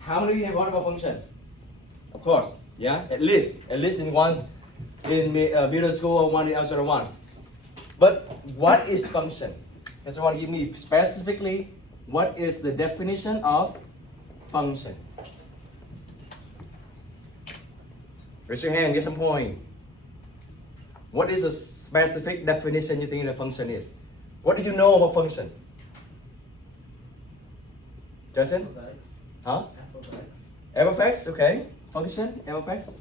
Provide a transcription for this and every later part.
How many of you have heard about function? Of course, yeah, at least in once in middle school or one in algebra 1. But what is function? Can someone give me specifically what is the definition of function? Raise your hand, get some point. What is a specific definition you think a function is? What do you know about function? Justin? Huh? F of x, okay. Function, f of x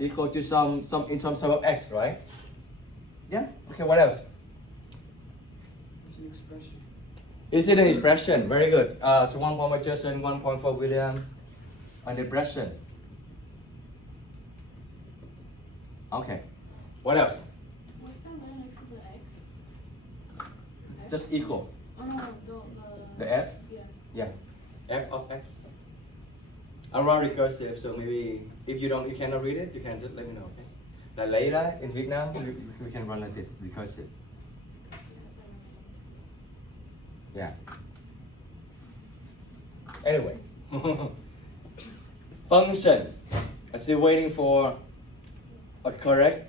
equal to some in some sum of x, right? Yeah. Okay, what else? It's an expression. Is it an expression? Very good. So 1 point for Justin, 1 point for William. An expression. Okay. What else? What's the letter next to the X? Just equal. Oh no, The f? Yeah. Yeah. F of x. I'm not recursive, so maybe if you cannot read it, you can just let me know, okay? Like later in Vietnam, we can run like this, recursive. Yeah. Anyway. Function. I'm still waiting for a correct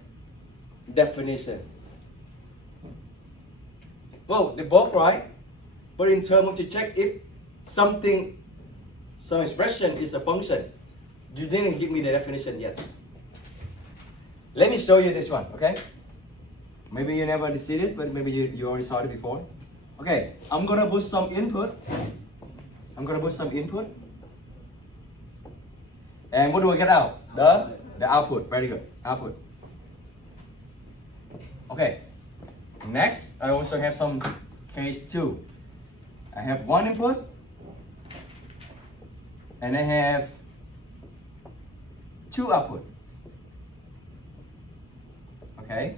definition. Well, they're both right, but in terms of to check if some expression is a function, you didn't give me the definition yet. Let me show you this one, okay? Maybe you never did it, but maybe you already saw it before. Okay, I'm gonna put some input. And what do I get out? The output. Very good. Output. Okay. Next, I also have some case 2. I have one input. And I have 2 output. Okay.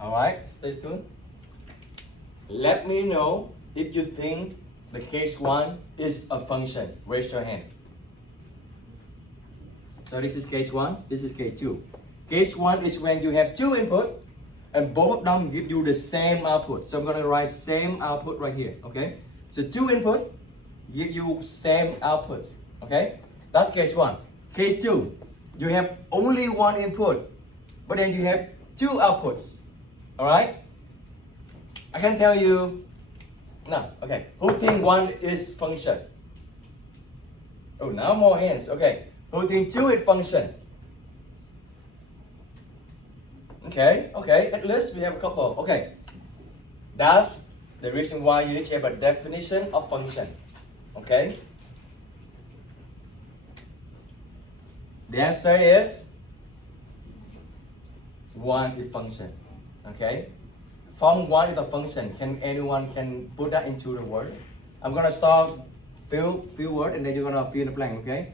Alright, stay tuned. Let me know if you think the case 1 is a function. Raise your hand. So this is case 1, this is case 2. Case 1 is when you have 2 input and both of them give you the same output. So I'm going to write same output right here, okay? So 2 input give you same output, okay? That's case 1. Case 2, you have only 1 input, but then you have 2 outputs, all right? I can tell you, no, okay. Who think 1 is function? Oh, now more hands, okay. Who think 2 is function? Okay, at least we have a couple. Okay, that's the reason why you need to have a definition of function. Okay, the answer is 1 is function. Okay, from 1 is a function. Can anyone put that into the word? I'm gonna start fill word and then you're gonna fill in the blank. Okay,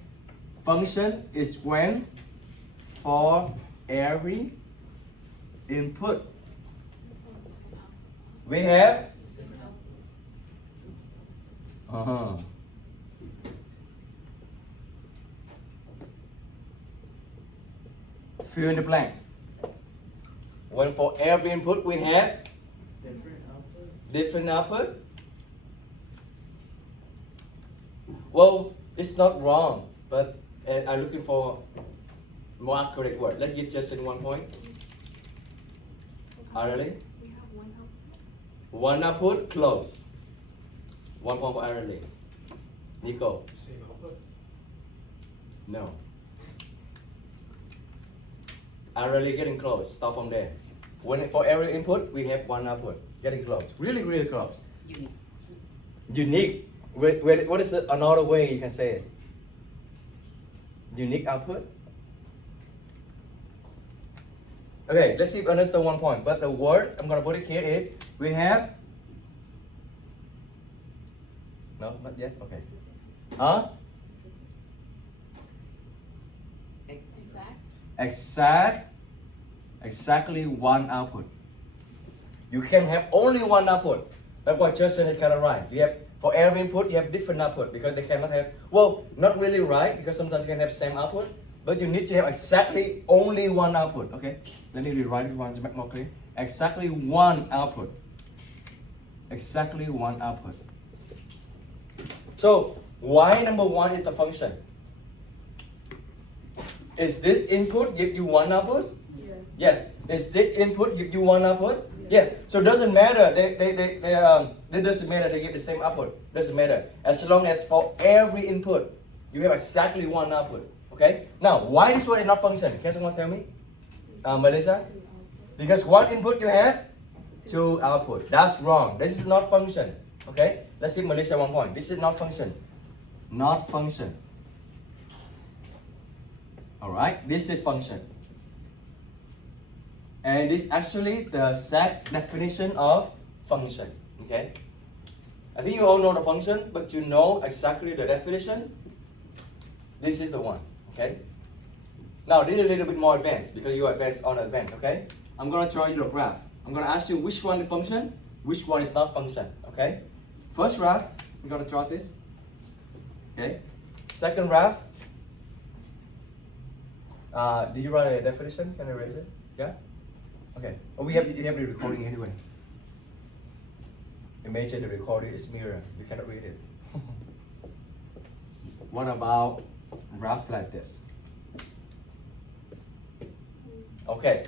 function is when for every input we have fill in the blank. When for every input we have different output. Well, it's not wrong, but I'm looking for more accurate word. Let's give Justin 1 point. Really? We have 1 output. 1 output, close. 1 point for Arely. Nico? Same output. No. Arely getting close. Start from there. When for every input, we have 1 output. Getting close. Really, really close. Unique. What is another way you can say it? Unique output? Okay, let's see if I understand 1 point. But the word I'm gonna put it here is we have. No, not yet. Okay. Huh? Exactly 1 output. You can have only 1 output. That's what Justin is kind of right. You have for every input you have different output because they cannot have. Well, not really right because sometimes you can have same output, but you need to have exactly only 1 output. Okay. Let me rewrite it once to make more clear. Exactly 1 output. Exactly 1 output. So y number 1 is the function. Is this input give you one output? Yeah. Yes. Is this input give you one output? Yeah. Yes. So it doesn't matter. It doesn't matter. They get the same output. Doesn't matter. As long as for every input you have exactly one output. Okay. Now, why this one is not function? Can someone tell me? Melissa? Because what input you have? 2 output. That's wrong. This is not function. Okay. Let's see Melissa 1 point. This is not function. Not function. Alright, this is function. And this actually the exact definition of function. Okay? I think you all know the function, but you know exactly the definition. This is the one. Okay? Now this is a little bit more advanced because you are advanced on advanced. Okay? I'm gonna draw you the graph. I'm gonna ask you which one is function, which one is not function. Okay? First graph, we're gonna draw this. Okay? Second graph. Did you write a definition? Can I erase it? Yeah? Okay. Oh, you have the recording anyway. Imagine the recording is mirror. You cannot read it. What about graph like this? Okay.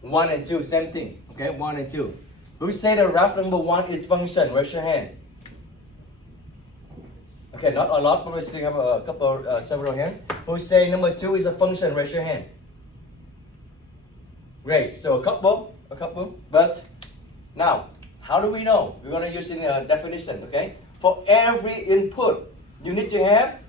1 and 2, same thing. Okay, 1 and 2. Who say the graph number 1 is function? Raise your hand. Okay, not a lot, but we still have a couple, several hands. Who say number 2 is a function? Raise your hand. Great. So a couple. But now, how do we know? We're gonna use in a definition. Okay. For every input, you need to have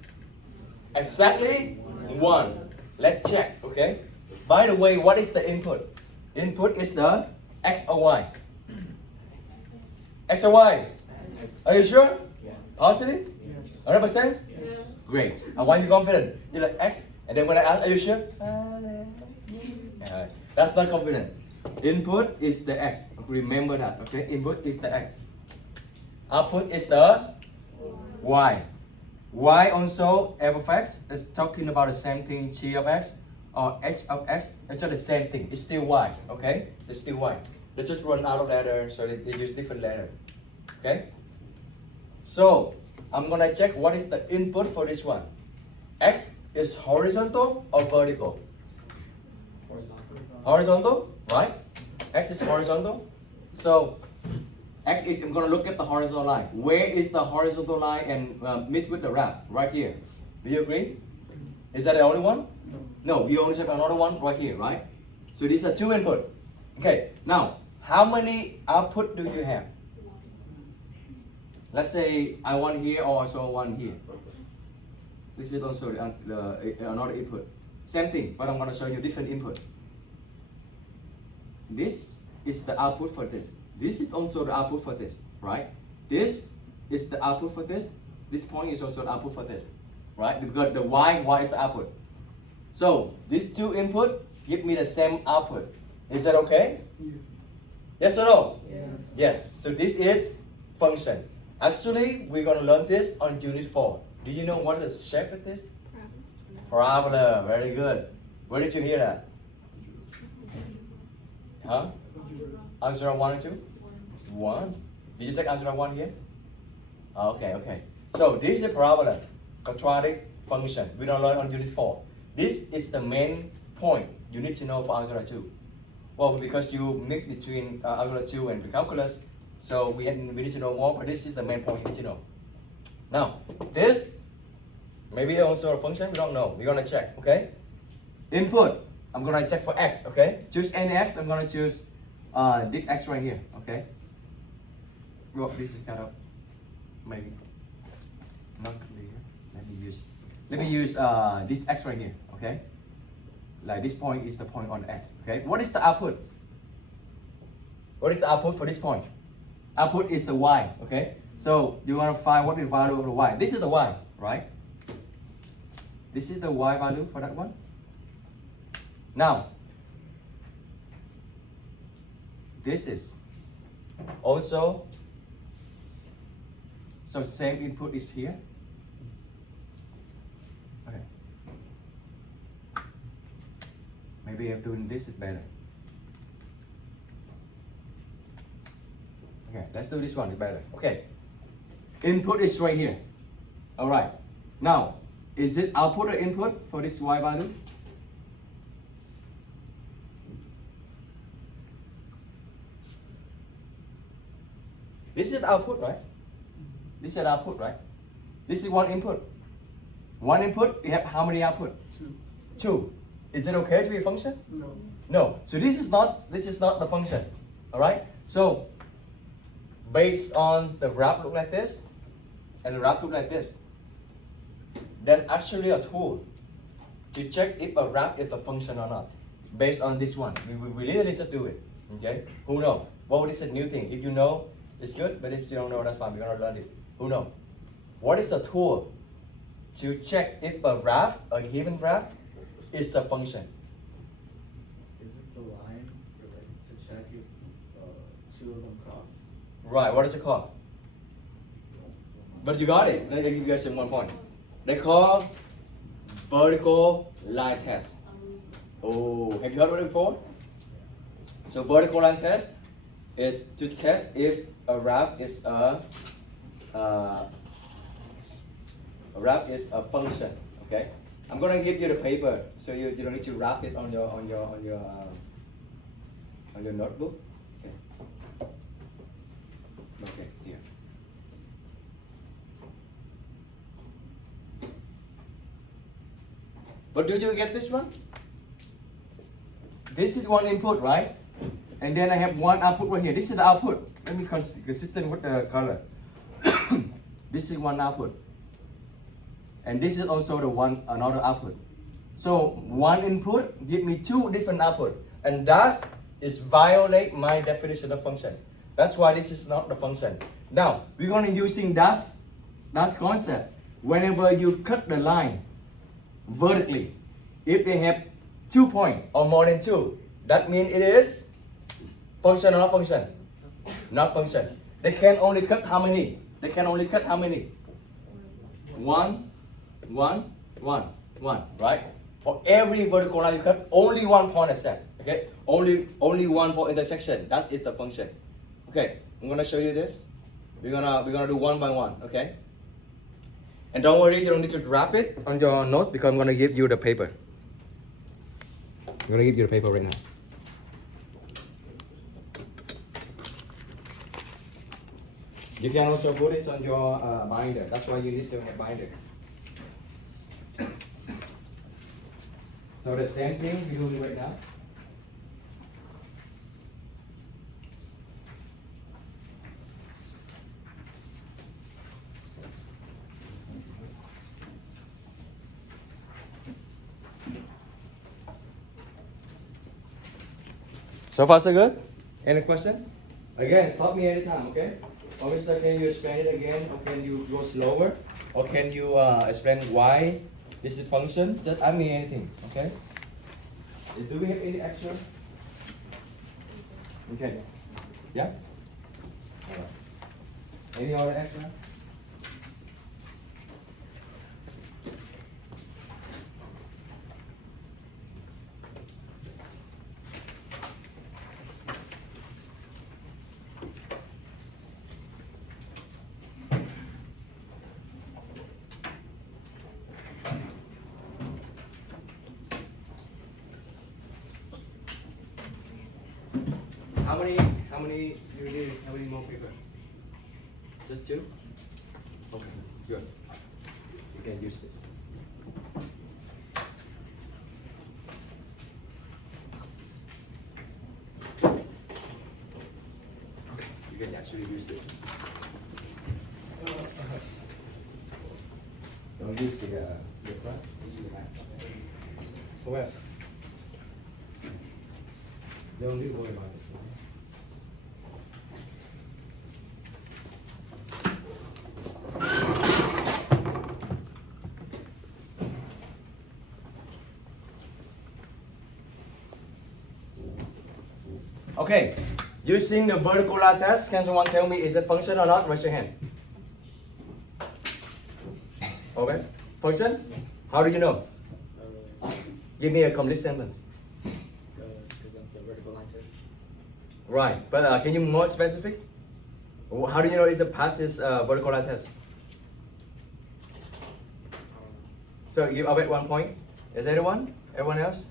exactly 1. Let's check. Okay. By the way, what is the input? Input is the x or y. X or y. Are you sure? Yeah. Positive? 100%? Yeah. Great. And why are you confident? You're like X, and then when I ask, are you sure? That's not confident. Input is the X. Remember that, okay? Input is the X. Output is the Y. Y also, f of X is talking about the same thing, g of X or h of X. It's just the same thing. It's still Y, okay? It's still Y. They just run out of letter, so they use different letter, okay? So, I'm gonna check what is the input for this one. X is horizontal or vertical? Horizontal, right? X is horizontal. So, X is, I'm gonna look at the horizontal line. Where is the horizontal line and meet with the graph? Right here. Do you agree? Is that the only one? No, we only have another one right here, right? So these are 2 input. Okay, now, how many output do you have? Let's say I want here or also one here. This is also another input. Same thing, but I'm going to show you different input. This is the output for this. This is also the output for this, right? This is the output for this. This point is also the output for this, right? Because the y is the output. So these 2 input give me the same output. Is that okay? Yeah. Yes or no? Yes. Yes. So this is function. Actually, we're going to learn this on Unit 4. Do you know what the shape of this? Parabola. Very good. Where did you hear that? Huh? Algebra 1 and 2? 1. Did you take Algebra 1 here? Okay. So this is a parabola. Quadratic function. We don't learn on Unit 4. This is the main point you need to know for Algebra 2. Well, because you mix between Algebra 2 and calculus, so we need to know more, but this is the main point you need to know. Now, this, maybe also a function, we don't know. We're gonna check, okay? Input, I'm gonna check for x, okay? Choose any x, I'm gonna choose this x right here, okay? Well, this is kind of, maybe, not clear. Let me use this x right here, okay? Like this point is the point on x, okay? What is the output? What is the output for this point? Output is the y, okay? So you want to find what is the value of the y. This is the y, right? This is the y value for that one. Now, this is also, so same input is here. Okay. Maybe I'm doing this is better. Okay, let's do this one better. Okay. Input is right here. All right. Now, is it output or input for this y value? This is output, right? This is output, right? This is one input. One input, we have how many output? 2. 2. Is it okay to be a function? No. No. So this is not the function. All right? So based on the graph look like this and the graph look like this, there's actually a tool to check if a graph is a function or not. Based on this one, we literally just do it. Okay? Who knows? What is a new thing? If you know, it's good. But if you don't know, that's fine. We're gonna learn it. Who knows? What is a tool to check if a graph, a given graph, is a function? Is it the line for like to check if two of them cross? Right. What is it called? But you got it. Let me give you guys one point. They call vertical line test. Oh, have you heard of it before? So vertical line test is to test if a graph is a function. Okay. I'm gonna give you the paper so you don't need to wrap it on your notebook. Okay. Okay. Here. But do you get this one? This is one input, right? And then I have one output right here. This is the output. Let me consistent with the color. This is one output. And this is also the another output. So one input give me two different output. And that is violate my definition of function. That's why this is not the function. Now, we're going to using that concept. Whenever you cut the line vertically, if they have 2 points or more than 2, that means it is function or not function? Not function. They can only cut how many? They can only cut how many? 1, 1, 1, 1, right? For every vertical line you cut, only 1 point is set. Okay? Only 1 point intersection. That's it, the function. Okay, I'm gonna show you this. We're gonna do one by one, okay? And don't worry, you don't need to graph it on your note because I'm gonna give you the paper. I'm gonna give you the paper right now. You can also put it on your binder. That's why you need to have binder. So the same thing we do right now. So far so good? Any question? Again, stop me anytime, okay? Obviously, can you explain it again, or can you go slower, or can you explain why this is function? Just ask me anything, okay? Do we have any extra? Okay. Yeah? All right. Any other extra? How many you need? How many more paper? Just 2? Okay, good. You can use this. Okay, you can actually use this. Don't use the front, use the back. What else? Don't worry about it. Okay, using the vertical line test, can someone tell me is it function or not? Raise your hand. Okay, function? How do you know? Give me a complete sentence. Because of the vertical line test. Right, but can you be more specific? How do you know it's a passes vertical line test? So give Abed 1 point. Is anyone? Everyone else?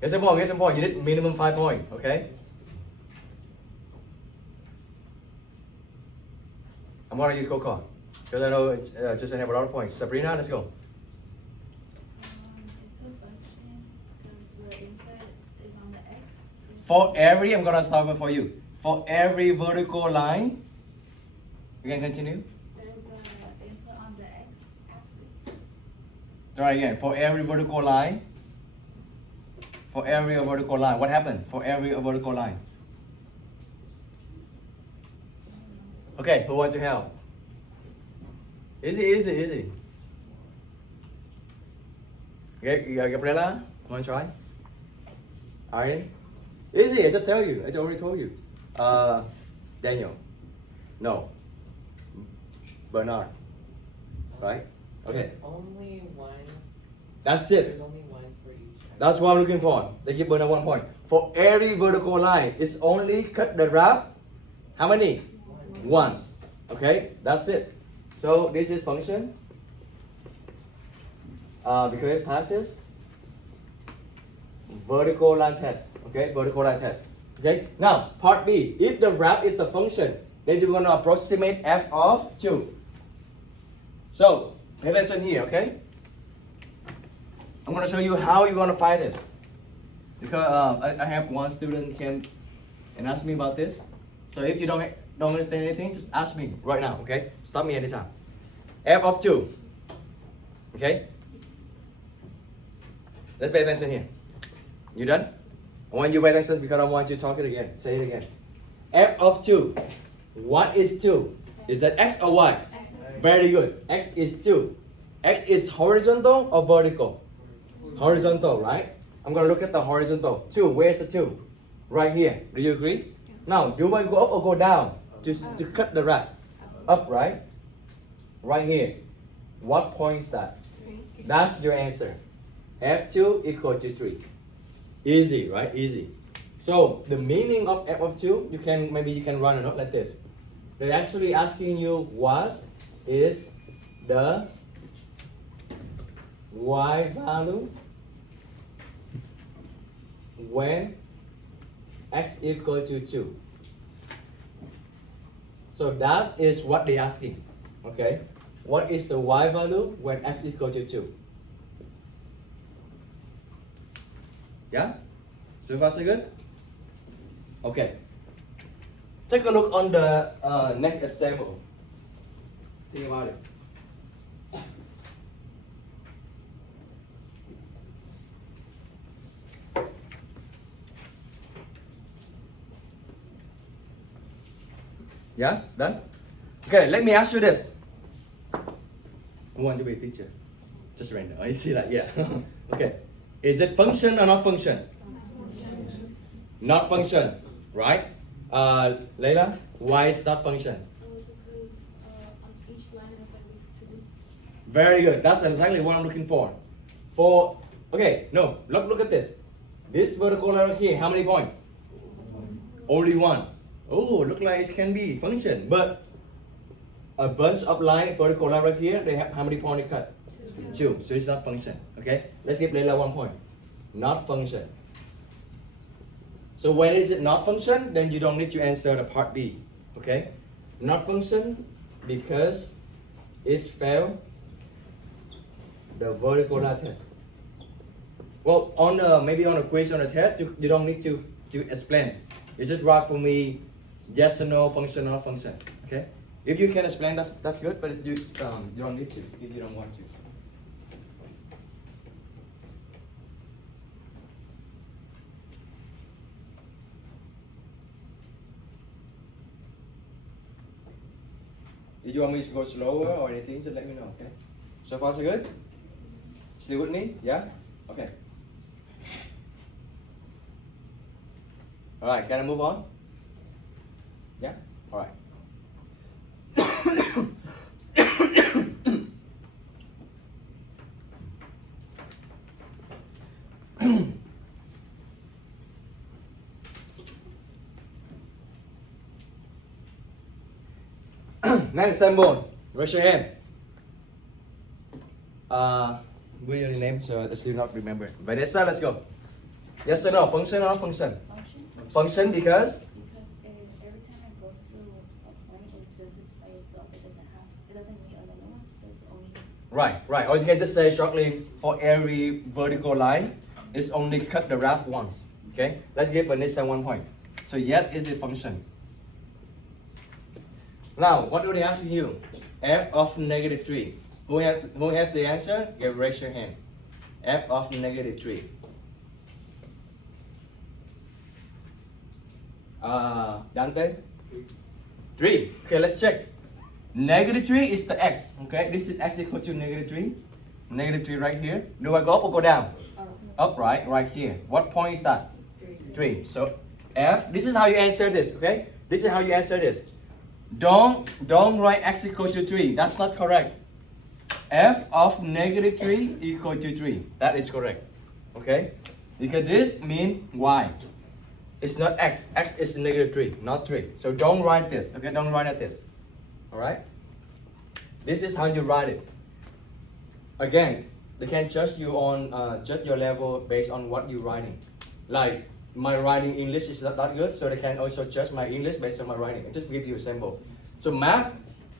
Get some point, get some point. You need minimum 5 points, okay? I'm gonna use Coco. Because I know just have a lot of points. Sabrina, let's go. It's a function because the input is on the x. For every, I'm gonna start one for you. For every vertical line, you can continue. There's an input on the x axis. Try again. For every vertical line, what happened? For every vertical line. Okay, who wants to help? Easy. Okay, Gabriela, want to try? Irene? Easy, I just tell you. I already told you. Daniel? No. Bernard? Right? Okay. There's only one. That's it. There's only one for each. That's what I'm looking for. They give Bernard 1 point. For every vertical line, it's only cut the graph. How many? Once. Okay, that's it. So this is function. Because it passes vertical line test. Okay, vertical line test. Okay, now part B. If the graph is the function, then you're gonna approximate f of 2. So pay attention here, okay? I'm gonna show you how you're gonna find this. Because I have one student came and asked me about this. So if you don't understand anything, just ask me right now, okay? Stop me anytime. F of 2. Okay? Let's pay attention here. You done? I want you to pay attention because I want you to talk it again. Say it again. F of 2. What is 2? Is that x or y? X. Very good. X is 2. X is horizontal or vertical? Horizontal, right? I'm going to look at the horizontal. 2. Where's the 2? Right here. Do you agree? Now, do I go up or go down to cut the graph? Up, right? Right here. What point is that? 3. That's your answer. F2 equal to 3. Easy, right? Easy. So the meaning of f of 2, you can run a note like this. They're actually asking you what is the y value when x equal to 2. So that is what they're asking. Okay? What is the y value when x equal to 2? Yeah? So far so good? Okay. Take a look on the next example. Think about it. Yeah? Done? Okay, let me ask you this. Who want to be a teacher? Just random. Oh, you see that? Yeah. Okay. Is it function or not function? Not function, right? Layla, why is not function? Because on each line of at least 2. Very good. That's exactly what I'm looking for. Okay, no, look at this. This vertical line here, how many points? Only 1. Oh, look like it can be function, but a bunch of line vertical line right here, they have how many points to cut? 2. So it's not function. Okay, let's give Layla 1 point. Not function. So when is it not function? Then you don't need to answer the part B. Okay, not function because it failed the vertical line test. Well, maybe on a quiz on a test, you don't need to explain. You just write for me yes or no, function or not function. Okay, if you can explain, that's good. But you don't need to if you don't want to. If you want me to go slower or anything, just let me know, okay? So far, so good? Still with me? Yeah? Okay. Alright, can I move on? Yeah? Alright. Next example, raise your hand. weird name, so I still not remember. Vanessa, let's go. Yes or no? Function or not function? Function. Function because Because every time it goes through a point, it just is by itself. It doesn't meet another one, so it's only. right. Or you can just say shortly for every vertical line, it's only cut the graph once. Okay. Let's give Vanessa 1 point. So yet is the function. Now, what do they ask you? F of negative 3. Who has the answer? Yeah, raise your hand. F of negative 3. Dante? 3. Okay, let's check. Negative 3 is the x. Okay, this is x equal to negative 3. Negative 3 right here. Do I go up or go down? Up, right here. What point is that? 3. So F, this is how you answer this, okay? This is how you answer this. Don't write x equal to 3. That's not correct. F of negative 3 equal to 3. That is correct. Okay? Because this means y. It's not x. X is negative 3, not 3. So don't write this. Okay? Don't write like this. Alright? This is how you write it. Again, they can judge you on judge your level based on what you're writing. Like my writing English is not that good, so they can also judge my English based on my writing. I just give you a sample. So math,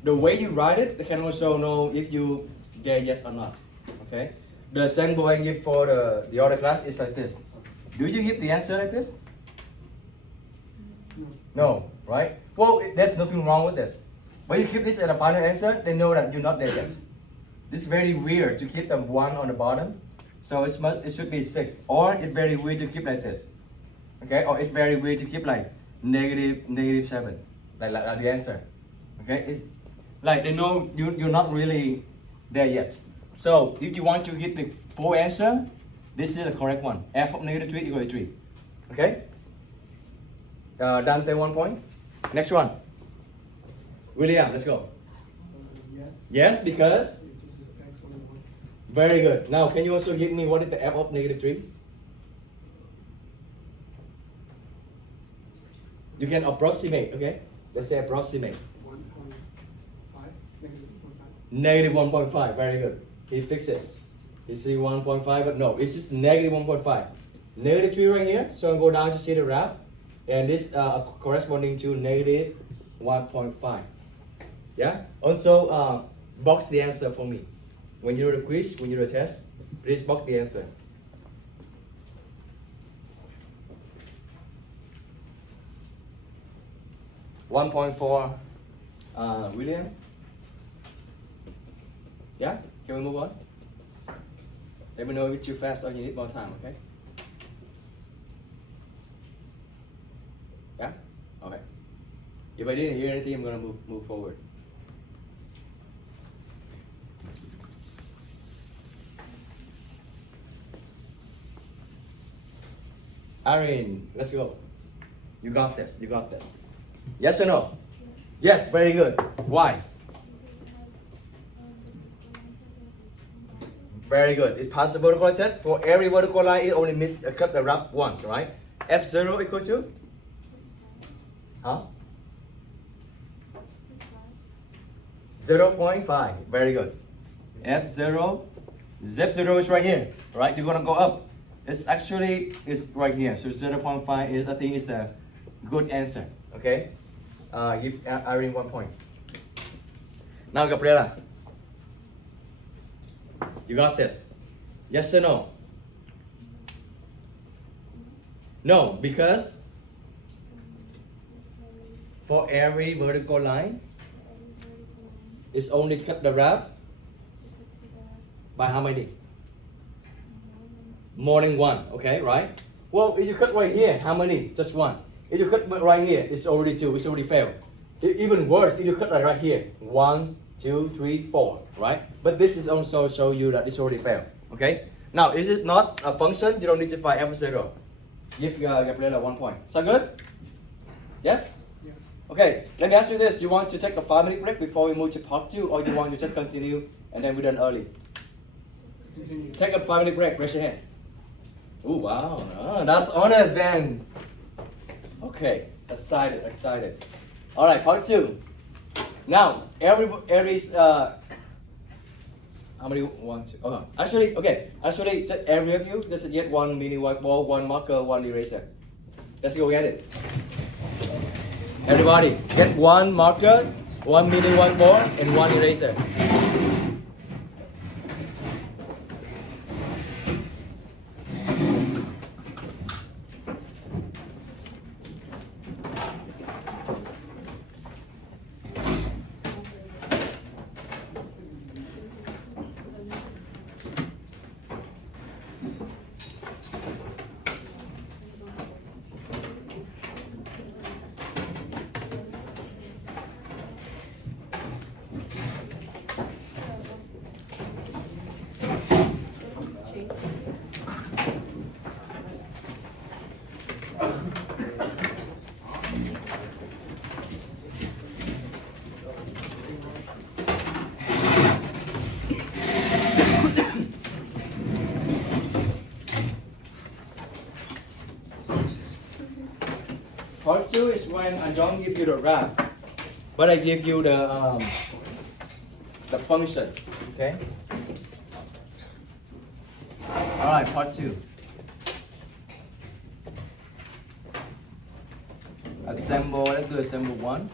the way you write it, they can also know if you there yes or not. Okay? The sample I give for the other class is like this. Do you give the answer like this? No, right? Well, there's nothing wrong with this. When you keep this as a final answer, they know that you're not there yet. This is very weird to keep the 1 on the bottom. So it should be 6. Or it's very weird to keep like this. Okay? Or it's very weird to keep like negative 7. Like the answer. Okay? It's like they know you're not really there yet. So if you want to get the full answer, this is the correct one. F of negative 3 equal to 3. Okay? Dante 1 point. Next one. William, let's go. Yes. Yes, because? It uses x on the one. Very good. Now, can you also give me what is the f of negative 3? You can approximate, okay? Let's say approximate. 1.5. -1.5. Negative 1.5. Very good. He fixed it. You see 1.5, but no, it's just negative 1.5. Negative 3 right here. So I go down to see the graph. And this corresponding to negative 1.5. Yeah? Also, box the answer for me. When you do the quiz, when you do the test, please box the answer. $1.4, William? Yeah? Can we move on? Let me know if it's too fast or you need more time, okay? Yeah? Okay. If I didn't hear anything, I'm gonna move forward. Erin, let's go. You got this. You got this. Yes or no? Yes, very good. Why? Very good. It's past the vertical line test. For every vertical line, it only meets cut the graph once, right? F0 equal to? Huh? 0.5. Very good. F0. Z0 is right here, right? You're gonna go up. It's right here. So 0.5 is, I think, is a good answer. Okay? Give Irene 1 point. Now, Gabriela. You got this. Yes or no? No, because for every vertical line, it's only cut the graph by how many? More than 1, okay, right? Well, if you cut right here, how many? Just 1. If you cut right here, it's already 2, it's already failed. Even worse, if you cut right here, 1, 2, 3, 4, right? But this is also show you that it's already failed, okay? Now, is it not a function? You don't need to find F0. Give Gabriela 1 point. Sound good? Yes? Yeah. Okay, let me ask you this. You want to take a 5-minute break before we move to part 2, or you want to just continue and then we're done early? Continue. Take a 5-minute break. Raise your hand. Oh, wow. That's honest, Ben. Okay, excited. All right, part 2. Now, How many want to? Oh, actually, okay. Actually, just every of you just get one mini whiteboard, one marker, one eraser. Let's go get it. Everybody, get one marker, one mini whiteboard, and one eraser. Part 2 is when I don't give you the graph, but I give you the function. Okay. All right, part 2. Assemble. Let's do assemble 1.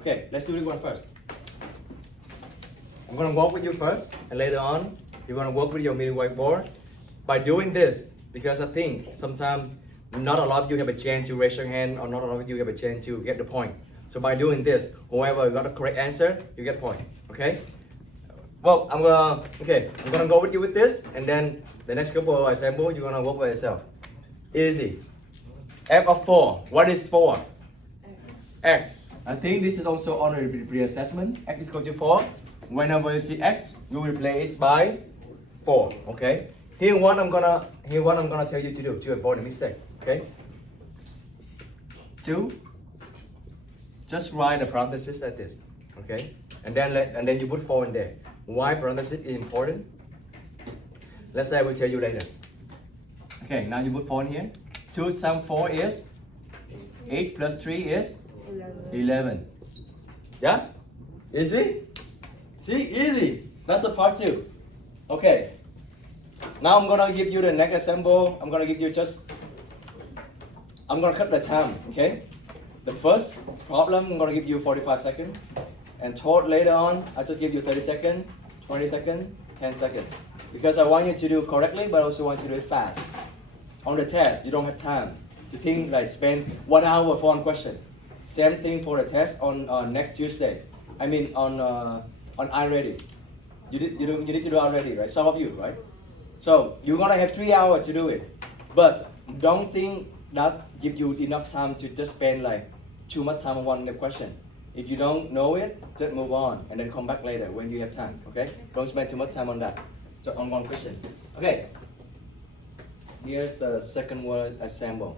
Okay, let's do this one first. I'm gonna walk with you first, and later on, you're gonna work with your mini whiteboard. By doing this, because I think sometimes not a lot of you have a chance to raise your hand, or not a lot of you have a chance to get the point. So by doing this, whoever got the correct answer, you get a point. Okay? Well, I'm gonna go with you with this, and then the next couple of assemble, you're gonna work by yourself. Easy. F of 4. What is 4? X. I think this is also on a reassessment. X is equal to 4. Whenever you see X, you replace by 4. Okay. Here what I'm gonna tell you to do to avoid a mistake. Okay. 2. Just write a parenthesis like this. Okay. And then you put 4 in there. Why parenthesis is important? Let's say I will tell you later. Okay. Now you put 4 in here. 2 times 4 is 8 plus 3 is 11. Yeah? Easy? See? Easy. That's the part 2. Okay. Now I'm gonna give you the next assemble. I'm gonna cut the time, okay? The first problem, I'm gonna give you 45 seconds. And later on, I just give you 30 seconds, 20 seconds, 10 seconds. Because I want you to do correctly, but I also want you to do it fast. On the test, you don't have time to think like spend 1 hour for one question. Same thing for the test on next Tuesday. I mean on iReady. You need to do iReady, right? Some of you, right? So you're gonna have 3 hours to do it. But don't think that gives you enough time to just spend like too much time on one question. If you don't know it, just move on and then come back later when you have time. Okay? Don't spend too much time on that. So on one question. Okay. Here's the second word, assemble.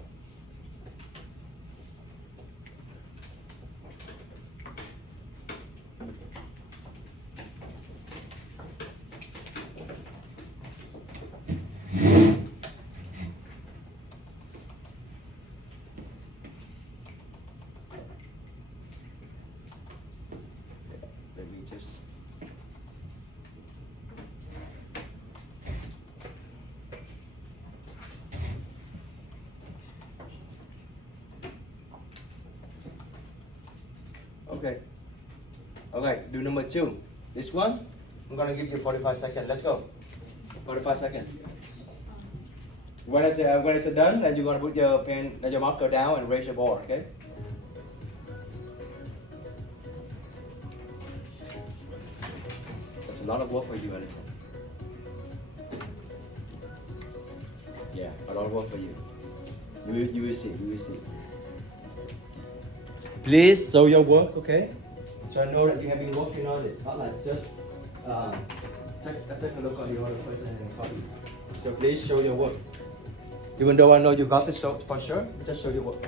Okay. Okay, do number 2. This one, I'm gonna give you 45 seconds. Let's go. 45 seconds. When it's done, then you're gonna put your pen, your marker down and raise your board, okay? That's a lot of work for you, Alison. Yeah, a lot of work for you. You will see, you will see. Please show your work, okay? So I know that you have been working on it, not like just take a look on the other person and copy. So please show your work. Even though I know you got this for sure, just show your work.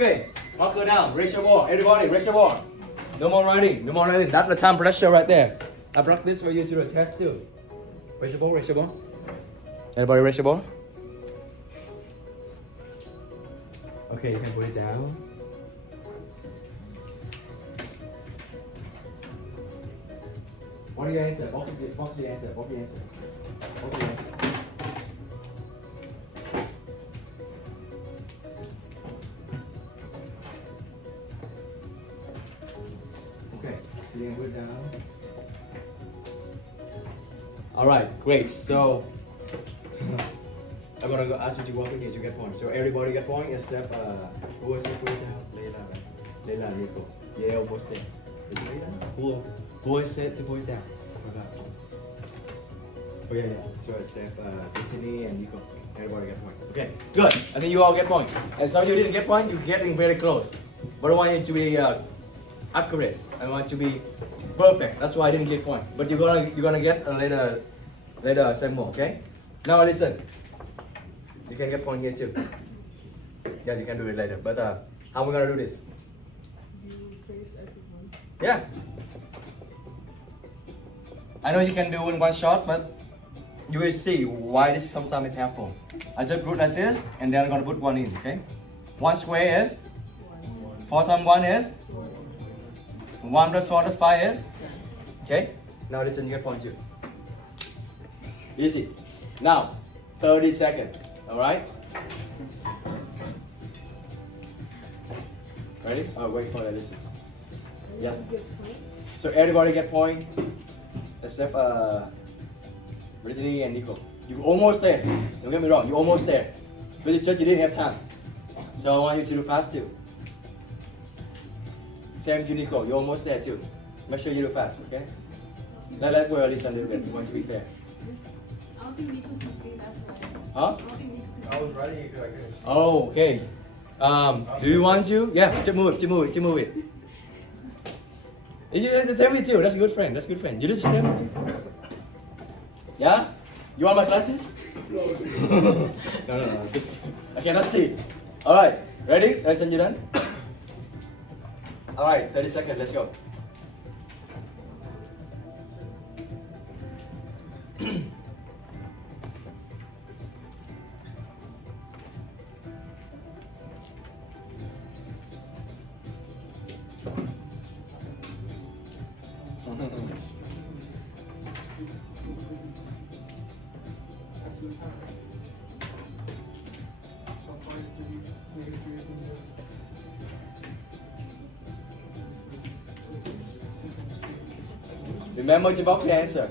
Okay, marker down. Raise your ball. Everybody, raise your ball. No more writing. No more writing. That's the time pressure right there. I practice for you to the test too. Raise your ball. Raise your ball. Everybody, raise your ball. Okay, you can put it down. What do you answer? What is the answer? What the answer? What the answer? Okay, so you can put it down. All right, great. So I'm gonna go ask you to walk in here to get points. So everybody get point except who was it? Put it down. Layla, right? Layla, Rico. Yeah, almost there. Is it Layla? Who I said to point down? Oh yeah. So I said Anthony and Nico. Everybody get point. Okay, good. I think you all get point. And some of you didn't get point. You're getting very close. But I want you to be accurate. I want to be perfect. That's why I didn't get point. But you're gonna get a later sample. Okay. Now listen. You can get point here too. Yeah, you can do it later. But how are we gonna do this? You face x1. Yeah. I know you can do in one shot, but you will see why this sometimes is helpful. I just put like this, and then I'm gonna put one in, okay? 1 square is? 4 times 1 is? 1 plus 4 plus 5 is? Okay? Now listen, you get point 2. Easy. Now, 30 seconds, alright? Ready? Oh, wait for that, listen. Yes. So everybody get point, except Brittany and Nico. You almost there. Don't get me wrong, you almost there. But it's just you didn't have time. So I want you to do fast too. Same to Nico, you're almost there too. Make sure you do fast, okay? Let's work listen a little bit. We want to be fair. I don't think Nico can say that's right. Huh? I don't think Nico can. I was writing it like this. Oh, okay. Do you want to? Yeah, just move it. You tell me too. That's a good friend. You just tell me too. Yeah? You want my glasses? No. Just I cannot see. All right. Ready? Lesson, you done? All right. 30 seconds. Let's go. Absolute power. How far is the negative 3 is from 0? Remember to box the answer.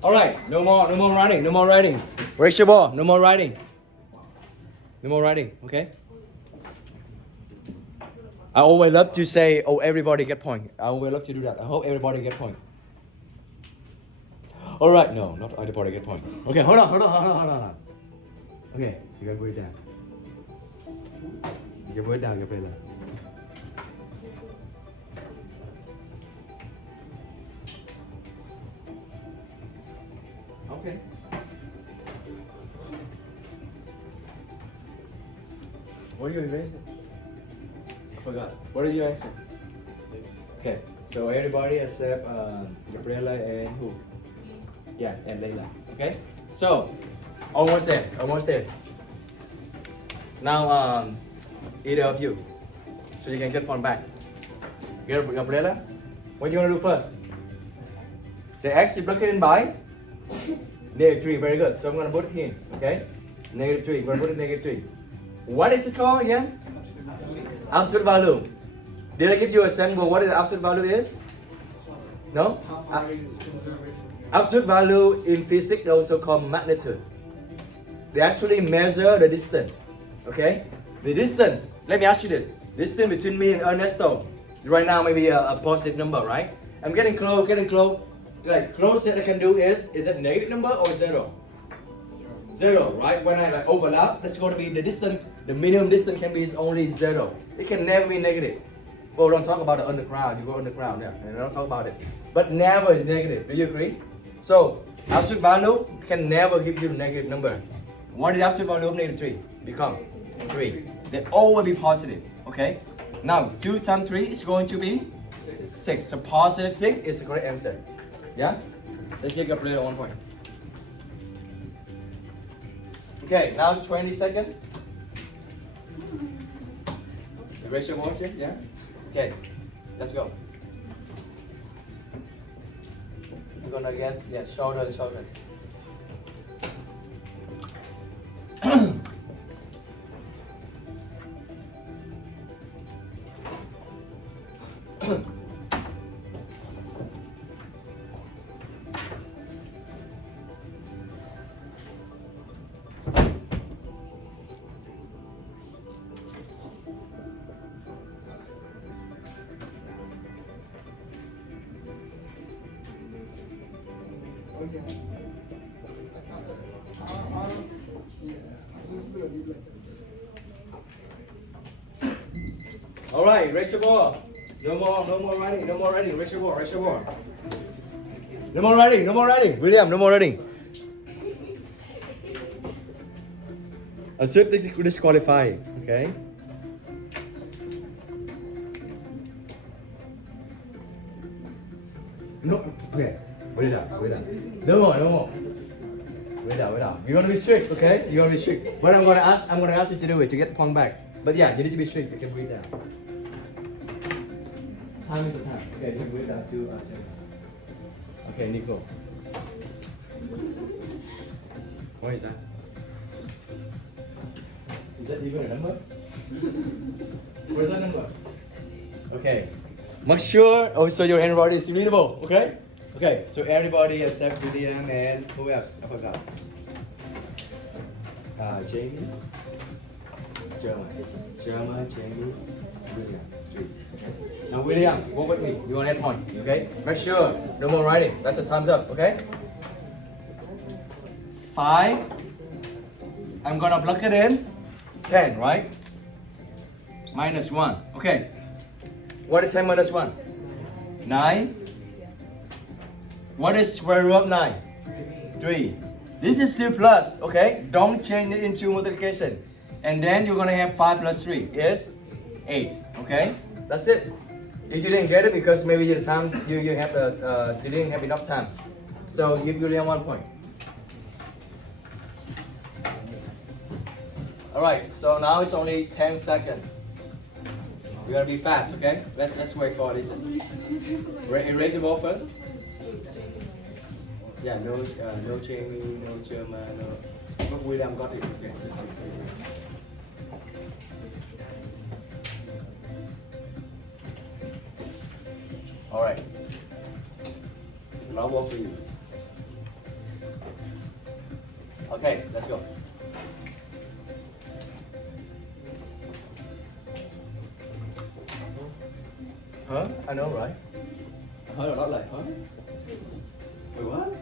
All right, no more writing. Raise your ball, no more writing. Okay? I always love to say, oh, everybody get point. I always love to do that. I hope everybody get point. All right, no, not everybody get point. Okay, hold on. Okay, you can put it down. You can put it down, Gabriela. Okay. What do you erase it? I forgot. What did you answer? 6. Okay. So everybody except Gabriela and who? Yeah, and Layla. Okay. So almost there. Now either of you, so you can get one back. Gabriela, what you gonna do first? The X you plug it in by -3. Very good. So I'm gonna put it here. Okay. -3. We're gonna put it -3. What is it called again? Absolute value. Did I give you a sample? What the absolute value is? No? How far is conservation? Absolute value in physics is also called magnitude. They actually measure the distance. Okay? The distance, let me ask you this. Distance between me and Ernesto, right now maybe a positive number, right? I'm getting close. Like closest I can do is it negative number or 0? 0, right? When I like overlap, that's going to be the distance, the minimum distance can be is only 0. It can never be negative. Well, don't talk about the underground, you go underground, yeah, and don't talk about this. But never is negative, do you agree? So, absolute value can never give you a negative number. What is absolute value of negative 3? Become 3. They always be positive, okay? Now, 2 times 3 is going to be 6. So, positive 6 is the correct answer. Yeah? Let's take a player 1 point. Okay, now 20 seconds. Erase your board here, yeah? Okay, let's go. You're gonna get, yeah, shoulder. Oh yeah. Yeah. This is gonna be like. All right, raise your ball. No more running, raise your ball. No more running, William, no more running. Assert disqualify, okay? No, okay. Wait up. No more. Wait up. You're gonna be strict, okay? You're gonna be strict. What I'm gonna ask you to do it to get the point back. But yeah, you need to be strict. You can breathe down. Time is the time. Okay, you can breathe down to okay, Nico. What is that? Is that even a number? What is that number? Okay. Make sure. Oh, so your everybody is readable. Okay. Okay. So everybody except William and who else? I forgot. Jamie. German, Jamie, William. 3. Okay. Now William, walk with me. You want to add point. Okay. Make sure no more writing. That's a thumbs up. Okay. 5. I'm gonna plug it in. 10, right? Minus 1. Okay. What is 10 minus 1? 9. What is square root of 9? 3. This is still plus, okay? Don't change it into multiplication. And then you're gonna have 5 plus 3 is 8, okay? That's it. If you didn't get it because maybe the time you didn't have enough time. So give Julian 1 point. Alright, so now it's only 10 seconds. We're gonna be fast, okay? Let's wait for this. Erase your ball first. Yeah, no Jamie, no German, no William got it. Okay, all right. It's a lot of work for you. Okay, let's go. Huh? I know, right? I heard a lot like, huh? Wait, what?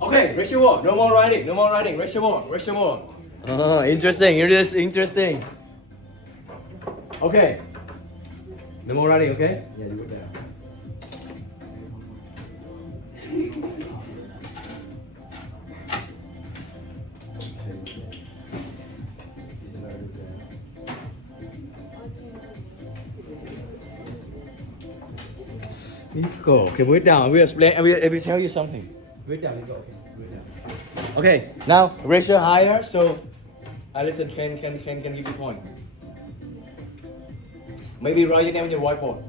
Okay, raise your wall. No more writing. Raise your wall. Oh, interesting. Okay. No more writing, okay? Yeah, you put down. Nico, okay, wait down. I will explain. I will tell you something. Wait down, Nico. Okay, wait down. Okay, now raise your higher so Alison can give you point. Maybe write your name on your whiteboard.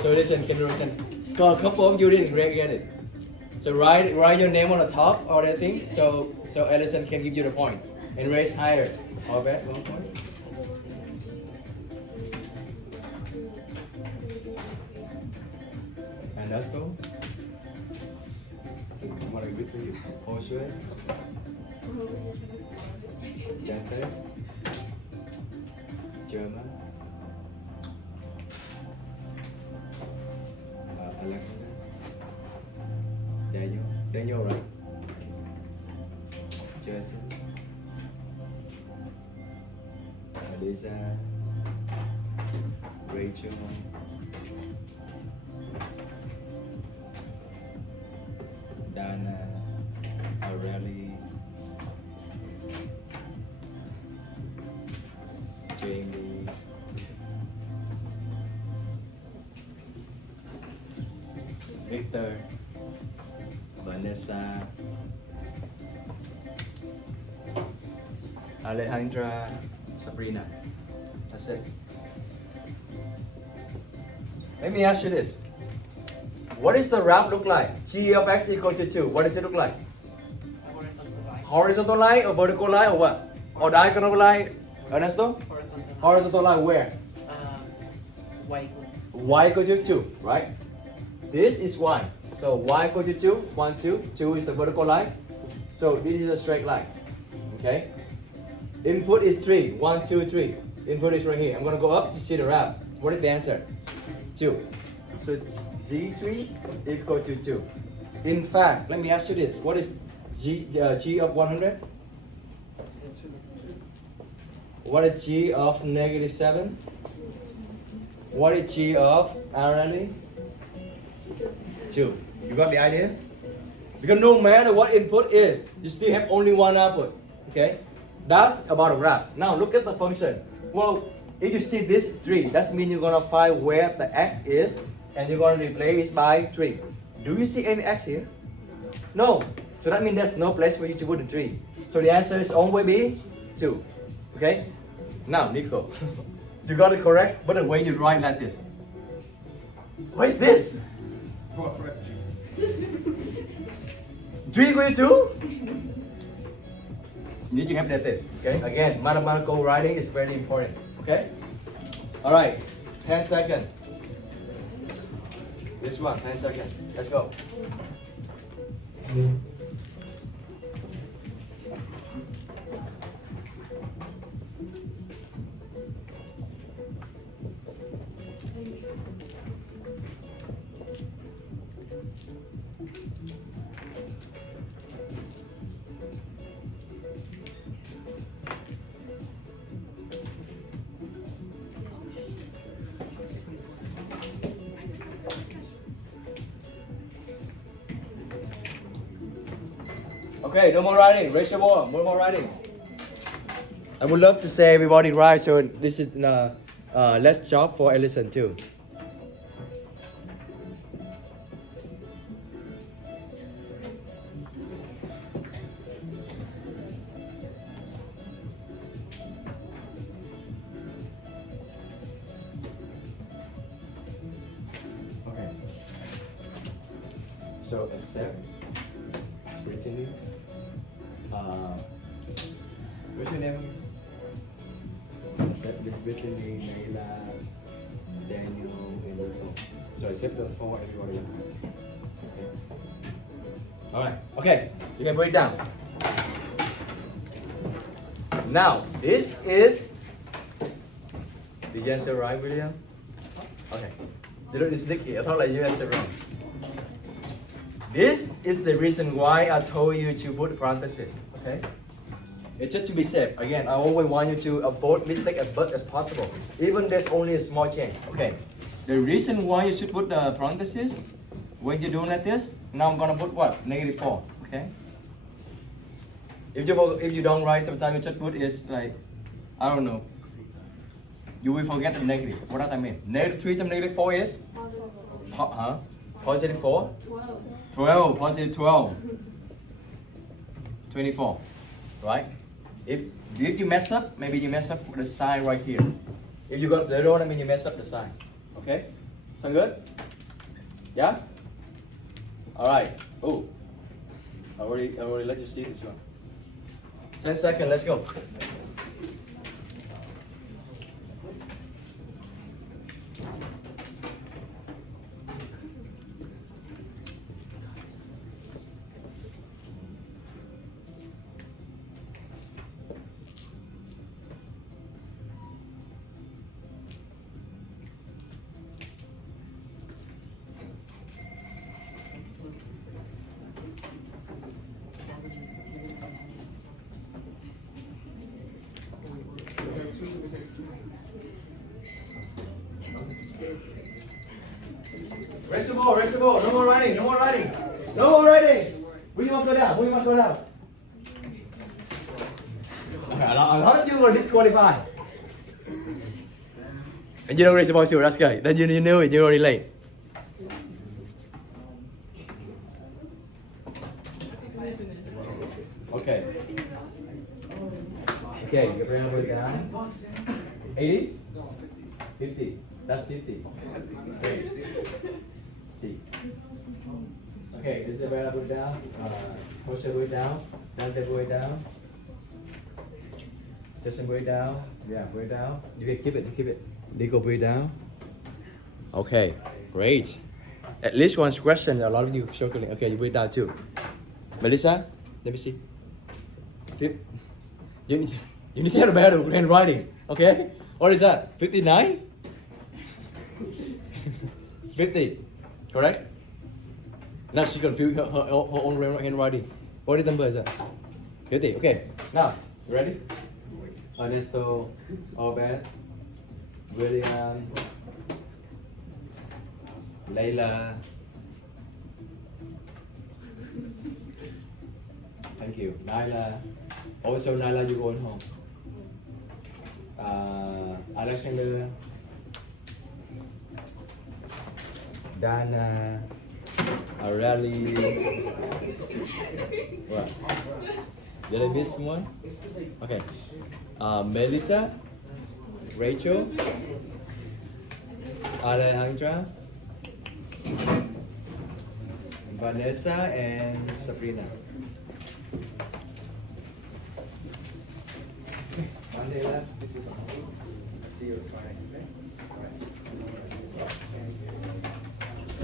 So listen, can a couple of you didn't get it. So write your name on the top or that thing. So Alison can give you the point and raise higher. All back 1 point. And that's all. what I good for you. Hồ Xuế, Dante, German, Alexander, Daniel, right? Jason, Melissa, Rachel, Dana, Aurelie, Jamie, Victor, Vanessa, Alejandra, Sabrina. That's it. Let me ask you this. What does the graph look like? G of x equal to 2. What does it look like? Horizontal line or vertical line or what? Or diagonal line? Ernesto? Horizontal line where? Y equal to 2, right? This is 1. So y equal to 2. 1, 2. 2 is the vertical line. So this is a straight line. Okay? Input is 3. 1, 2, 3. Input is right here. I'm going to go up to see the graph. What is the answer? 2. So Z3 equal to 2. In fact, let me ask you this. What is G of 100? What is G of negative 7? What is G of irony? 2. You got the idea? Because no matter what input is, you still have only one output. Okay? That's about a graph. Now look at the function. Well, if you see this 3, that means you're going to find where the x is and you're going to replace by 3. Do you see any x here? No. So that means there's no place for you to put the 3. So the answer is always be 2. Okay? Now, Nico, you got it correct, but the way you write like this. What is this? 3 equal to 2? You need to have that this. Okay? Again, mathematical writing is very important. Okay? Alright, 10 seconds. This one, 10 seconds. Let's go. Okay, no more writing. Raise your ball. No more writing. I would love to say everybody right. So this is less job for Lesson 2. Okay. So accept. Brittany. What's your name? Accept Brittany, Naila, Daniel, and Nico. So accept those 4 everybody. Okay. Alright, okay, you can break it down. Now, this is the answer right, William? Okay. Didn't it's Nicky, I thought like you answered wrong. This is the reason why I told you to put parentheses, okay? It's just to be safe. Again, I always want you to avoid mistake as much as possible, even there's only a small change, okay? The reason why you should put the parentheses, when you're doing like this, now I'm gonna put what? Negative 4, okay? If you don't write, sometimes you just put is like, I don't know. You will forget the negative. What does that mean? Negative 3 times negative 4 is? Positive 4? 12, positive 12. 24, right? If you mess up, maybe you mess up the sign right here. If you got 0, that means you mess up the sign. Okay? Sound good? Yeah? Alright. Oh. I already let you see this one. 10 seconds, let's go. Rest the ball, rest the ball. No more writing, no more writing. No more writing. William, go down. William, go down. Okay, a lot of you were disqualified. And you don't raise the ball too, that's good. Then you knew it, you're already late. Okay. Okay, your brain will down. 80? 50. That's 50. Okay. See. Okay, this is where I put down. Push the weight down. Down the weight down. Just weight down. Yeah, weight down. You can keep it. You keep it. Legal weight down. Okay, great. At least one question. A lot of you struggling. Okay, you weight down too. Melissa, let me see. You need to have a better handwriting. Okay. What is that? 59? 50. Correct? Now she confused her own handwriting. What number is that? 50. Okay. Now, you ready? Ernesto, Obed, William, Layla. Thank you. Nyla. Also, Nyla, you going home. Alexander, Dana, Aurelie. What? Did I miss one? Okay. Melissa, Rachel, Alejandra, Vanessa, and Sabrina. Mandela, this is awesome. I see you're trying.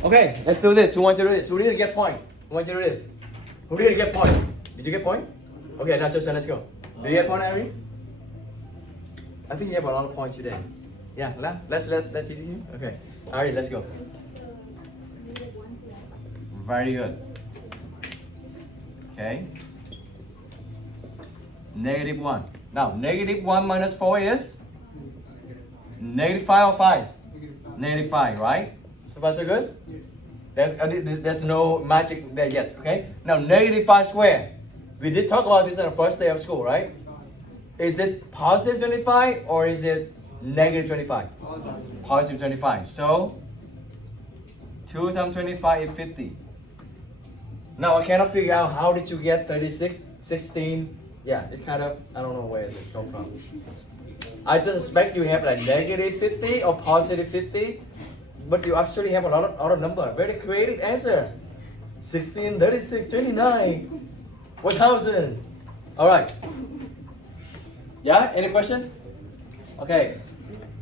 Okay, let's do this. Who wants to do this? Who didn't get point? Who wants to do this? Who didn't get point? Did you get point? Okay, now Justin, let's go. Do you get point, Ari? I think you have a lot of points today. Yeah, let's see you. Okay, Ari, let's go. Very good. Okay. -1. Now, -1 minus 4 is? -5 or 5? -5, right? So far so good? There's no magic there yet, okay? Now, -5 squared. We did talk about this on the first day of school, right? Is it positive 25 or is it negative 25? Positive 25. So, 2 times 25 is 50. Now, I cannot figure out how did you get 36, 16. Yeah, it's kind of, I don't know where is it come from. I just expect you have like -50 or positive 50, but you actually have a lot of number. Very creative answer. 16, 36, 29, 1000. All right. Yeah, any question? Okay,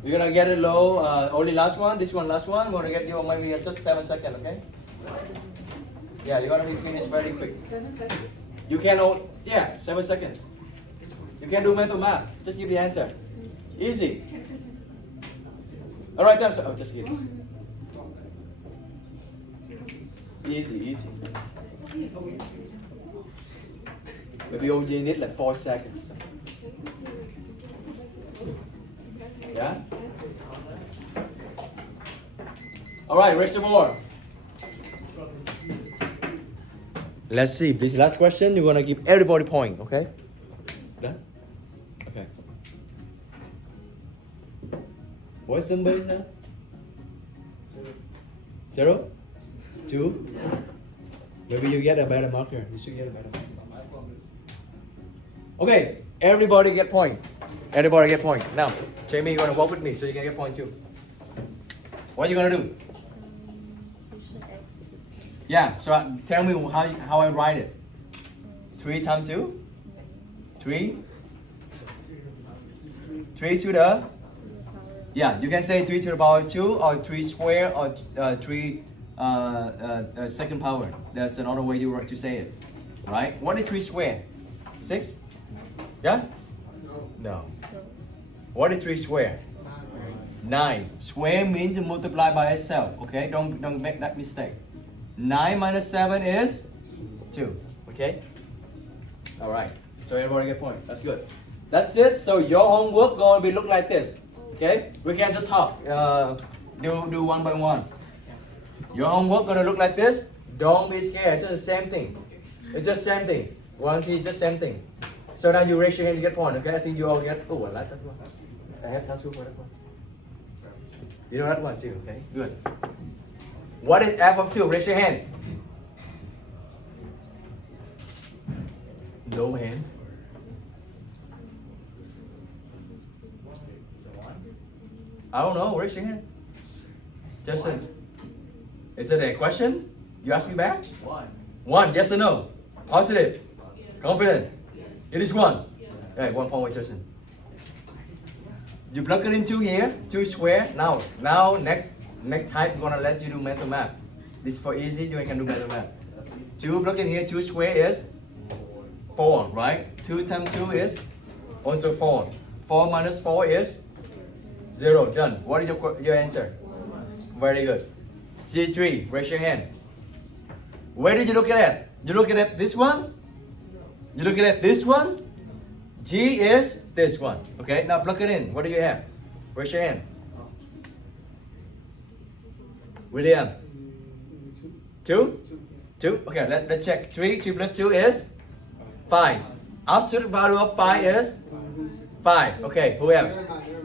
we're gonna get it low. Only last one, this one last one. We're gonna get you maybe just 7 seconds, okay? Yeah, you're gonna be finished very quick. 7 seconds. You can, yeah, 7 seconds. You can do mental math. Just give the answer. Easy. All right, time. Oh, just kidding. Easy. Maybe you only need like 4 seconds. Yeah? All right, raise the board. Let's see. This last question, you're gonna give everybody point, okay? Done? Okay. What number is that? 0? 2? Maybe you get a better marker. You should get a better marker. Okay, everybody get point. Everybody get point. Now, Jamie, you're gonna work with me so you can get point too. What are you gonna do? Section X to 2. Yeah, so tell me how I write it. 3 times 2? 3? 3 to the? Yeah, you can say 3 to the power 2 or 3 square or 3 second power. That's another way to say it. Right? What is 3 square? 6? Yeah? No. What is 3 square? 9. Square means to multiply by itself. Okay? Don't make that mistake. 9 minus 7 is 2. Okay? Alright. So everybody get point. That's good. That's it. So your homework going to be look like this. Okay? We can just talk. Do one by one. Your homework gonna look like this. Don't be scared. It's just the same thing. It's just same thing. 1, 2, just same thing. So now you raise your hand, you get point. Okay, I think you all get. Oh, I like that one. I have tattoo for that one. You know that one too. Okay, good. What is f of 2? Raise your hand. No hand. I don't know. Raise your hand. Justin. Is it a question? You ask me back? 1. 1, yes or no? Positive. Confident. It is 1. Okay, 1 point with Justin. You plug it into here, 2 square. Now next time I'm gonna let you do mental math. This is for easy, you can do mental math. 2 plug in here, 2 square is 4, right? 2 times 2 is also 4. 4 minus 4 is 0. Done. What is your answer? Very good. G3, raise your hand. Where did you look at? You looking at this one? You looking at this one? G is this one. Okay, now plug it in. What do you have? Raise your hand. William. 2? 2? Okay, let's check. 3 plus 2 is 5. Absolute value of 5 is 5. Okay, who else?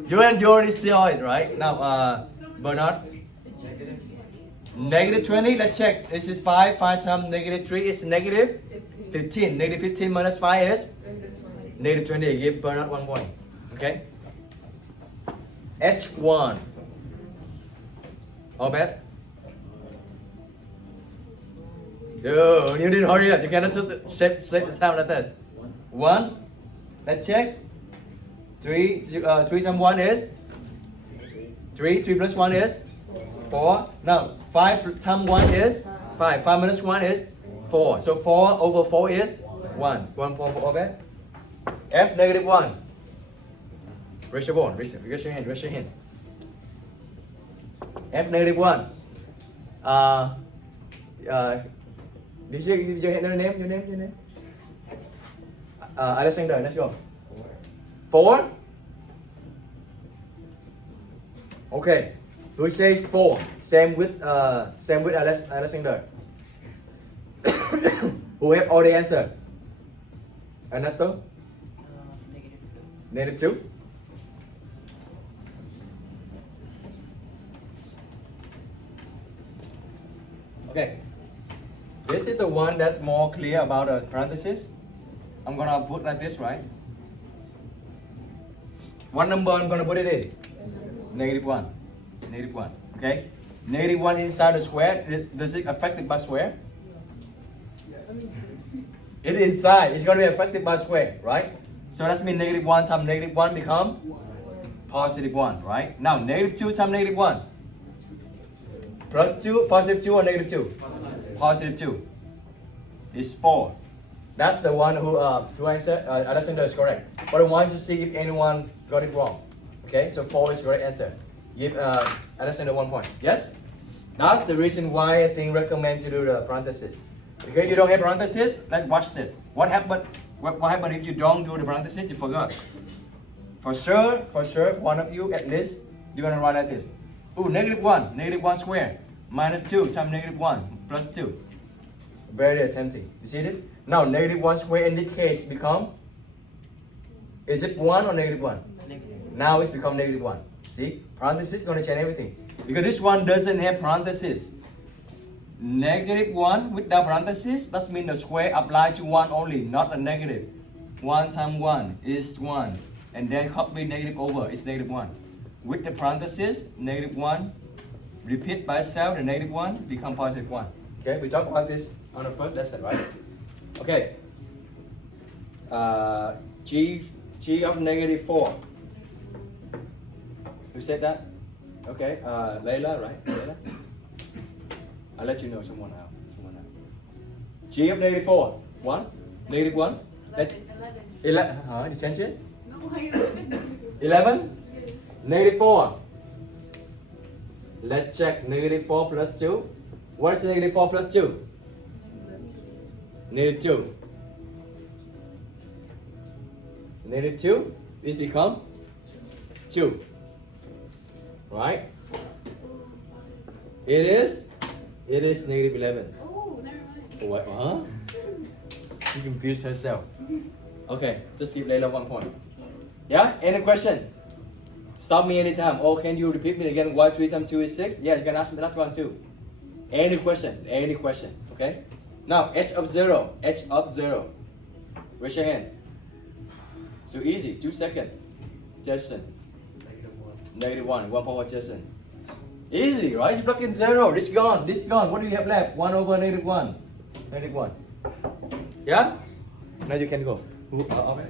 You already saw it, right? Now, Bernard. Negative 20, let's check. This is 5. 5 times negative 3 is negative 15. Negative 15 minus 5 is negative 20. Give Bernard 1 point. Okay? H1. All bad? Yo, you didn't hurry up. You cannot save the time like this. 1. Let's check. 3 times 1 is 3. 3 plus 1 is 4. Now 5 times 1 is 5. 5 minus 1 is 4. So 4 over 4 is 1. 1 point for all that. F negative 1. Raise your ball. Raise your hand. Raise your hand. F negative 1. Did you your name? Your name? Alexander, let's go. 4. Okay. We say 4. Same with Alexander. Who have all the answer? Ernesto? Negative 2. Okay. This is the one that's more clear about the parentheses. I'm gonna put like this, right? What number I'm gonna put it in? Negative 1. Negative 1. Okay? Negative 1 inside the square. Does it affected by square? It is inside. It's gonna be affected by square, right? So that means negative 1 times negative 1 become positive 1, right? Now negative 2 times negative 1. Plus 2, positive 2 or negative 2? Positive 2 is 4. That's the one who answered. Alexander is correct. But I want to see if anyone got it wrong. Okay, so 4 is the correct answer. Give Alexander 1 point. Yes? That's the reason why I think recommend to do the parentheses. Because you don't have parentheses, let's watch this. What happened if you don't do the parentheses? You forgot. For sure, one of you at least, you're gonna write like this. Ooh, negative 1. Negative 1 square. Minus 2 times negative 1 plus 2. Very attempting. You see this? Now negative 1 square in this case become, is it 1 or negative 1? Negative. Now it's become negative 1. See? Parenthesis gonna change everything. Because this one doesn't have parenthesis. Negative 1 without parenthesis, that means the square applied to 1 only, not a negative. 1 times 1 is 1. And then copy negative over, it's negative 1. With the parenthesis, negative 1, repeat by itself, the negative 1 become positive 1. Okay, we talked about this on the first lesson, right? Okay. G of negative 4. Who said that? Okay, Layla, right? Layla? I'll let you know someone else. G of negative 4. 1? Negative 1? 11. You change it? No, why you 11? Negative 4. Let's check. Negative 4 plus 2. What's negative 4 plus 2? Negative 2. Negative 2, it become 2. Right? It is It is negative 11. Oh, never mind. What? Huh? She confused herself. Okay, just give Layla 1 point. Yeah? Any question? Stop me anytime. Oh, can you repeat me again? Why 3 times 2 is 6? Yeah, you can ask me that one too. Any question? Any question? Okay? Now, h of 0. H of 0. Raise your hand. So easy. 2 seconds. Jason. -1. -1. 1 power Jason. Easy, right? You plug in 0. This gone. This gone. What do you have left? 1 over -1. -1. Yeah? Now you can go. Okay.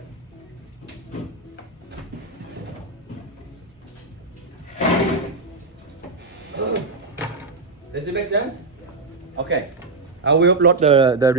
Does it make sense? Okay. I will upload the